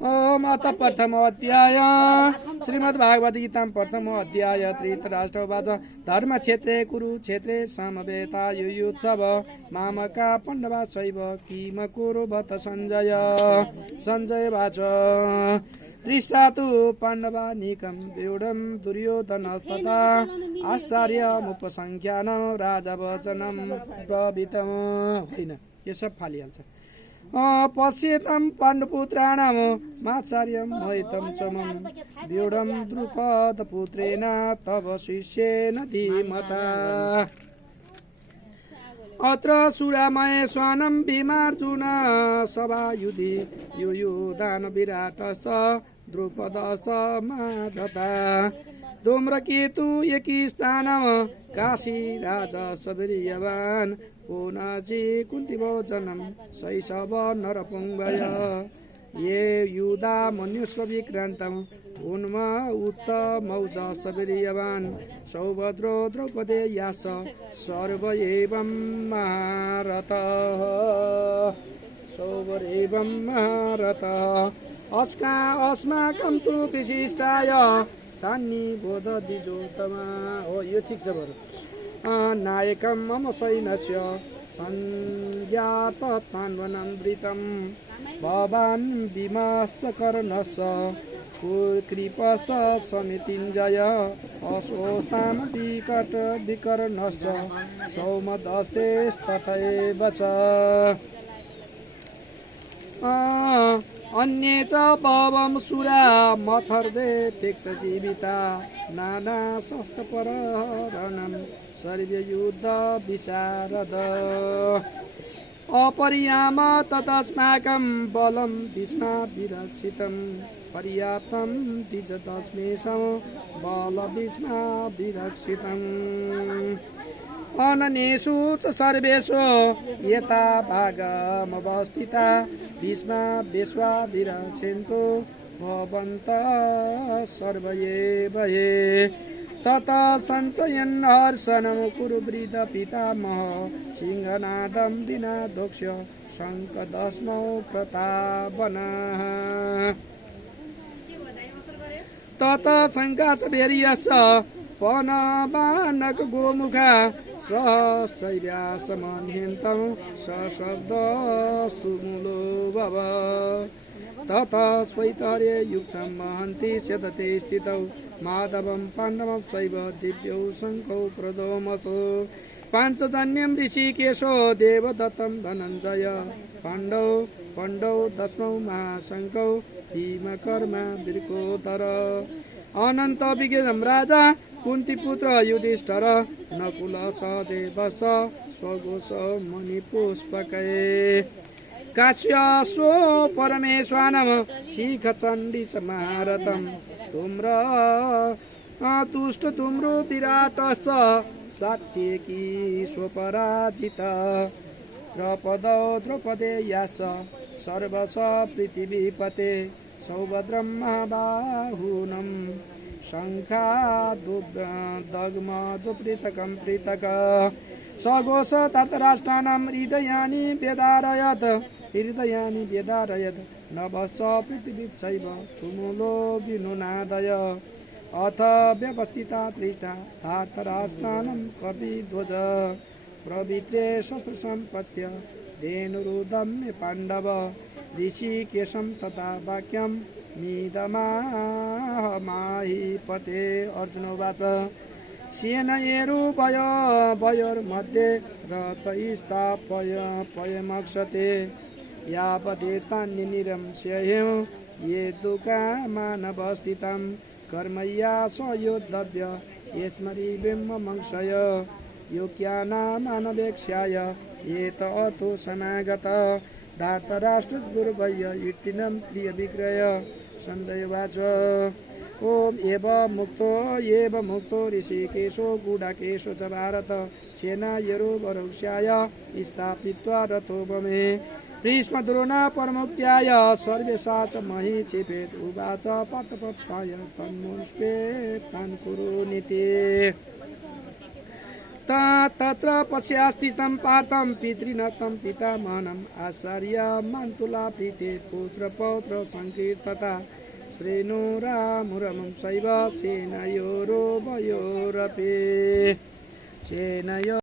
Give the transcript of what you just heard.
ओम अथ प्रथम अध्याय श्रीमद्भागवत गीता प्रथम अध्याय धृतराष्ट्रवाच धर्म क्षेत्रे कुरुक्षेत्रे समवेता युयुत्सव मामका पाण्डवा शैव किम कुरुवत सञ्जय सञ्जयवाच दृष्टा तु पाण्डवानीकं व्यूढं दुर्योधनस्तथा आचार्यमुपसङ्ख्यानं राजवचनं प्रवृत्तं होइन यो सब फालिहाल्छ पश्येतं पाण्डुपुत्राणां माचार्यं मोहितं च मम व्यूढं द्रुपदपुत्रेण तव शिष्येन धीमता अत्र सुरामये स्वानं भीमार्जुन सभायुधि युयुधान विराटस द्रुपदस माधता धूम्रकेतु एकी स्थानं काशी राजा सबरीयवान् पुनजी कुन्तिभोजनं शैशव नरपुङ्गय ये युधा मनुष्य विक्रान्तं उन्म उत्तमौज सबरीयवान् सौभद्रो द्रौपदेयास सर्व एवं महारथः अस्माकं तु विशिष्टाय तान्नि बोध दिजोत्तमा हो यो ठिक छ बरु नायकं मम सैन्यस्य संज्ञातत्मान्वनमृतं भवान् भीमश्च कर्णश्च कृपश्च समितिञ्जय अशोस्ताम विकट विकर्णश्च सौमदस्तेस्तथैव च अन्ये च पवं सुरा मथर्दे त्यक्तजीविता नाना शस्त्रपरहरणं सर्वे युद्ध विशारद अपरियाम तदस्माकं बलं भीष्मा विरक्षितं पर्याप्तं द्विजदस्मेषं बल भीष्मा विरक्षितम् अननेषु च सर्वेषु यथा भागमवस्थिता भीष्मा विश्वा विरक्षन्तु भवन्तः सर्व एव ये तत सञ्चयन् हर्षणं कुरु वृद्ध पितामह सिंहनादं दिनादोक्ष्य शङ्खदस्मौ प्रतापनः तत शङ्काशभैर्यश्च पनबानक गोमुखा सहस्रैर्यासमन्यन्तं सशब्दस्तु मूलो भव तत स्वैतर्ये युक्तं महन्ति सदते स्थितौ माधवं पाण्डवं शैव दिव्यौ शङ्खौ प्रदोमतो पाञ्चजन्यं ऋषिकेशो देवदत्तं धनञ्जय पाण्डौ दशमौ महाशङ्कौ भीमकर्मा बिर्कोदर अनन्त विजयं राजा कुन्तीपुत्र युधिष्ठिर नकुल सहदेवश स्वघोष मुनिपुष्पकै काश्यशो परमेश्वरं शिखचण्डी च महारथं तुम्र तुष्ट तुम्रो विराटश्च सात्यकी स्वपराजित द्रौपदेयास सर्वश पृथिवीपते सौभद्रं महाबाहुनं शङ्खादुग्मदुपृतकं पृथक् सघोष तर्तराष्ट्राणां हृदयानि व्यधारयत् नभश्च पृथिवीश्चैव तुमुलो विनुनादय अथ व्यवस्थिता दृष्टा धार्तराष्ट्राणां कपिध्वज प्रवृत्रे शस्त्रसम्पत्य धेनुरुदम्य पाण्डव ऋषिकेशं तथा वाक्यं निदमाहमाहिपते अर्जुनोवाच सेनयेरुभयोर्मध्ये रथैस्तापयमक्षते यावदेतान्यनिरंस्येयं ये दुःखामानवस्थितं कर्मया स्वयोद्धव्य यस्मरिबिम्बमंशय योग्यानामानवेक्ष्याय ये ततो समागत धार्तराष्ट्रदुर्भय युक्तिनं प्रियविग्रह सञ्जयवाच ओम एव मुक्तो ऋषिकेशो गुडाकेशो च भारत सेनायरुवरौष्याय स्थापित्वा रथो बमे भीष्मद्रोण परमुक्त्याय सर्वेषा च मही क्षिपेत् उवाच पतपक्षाय तन्मुष्पे तान् कुरुनीति तत्र पश्यास्तिस्तं पार्थं पितृनतं पितामहम् आचार्य मन्तुला प्रीते पुत्र पौत्र संकीर्तता श्रेणु रामुरमं शैव सेनयोरो वयोरपि सेनयो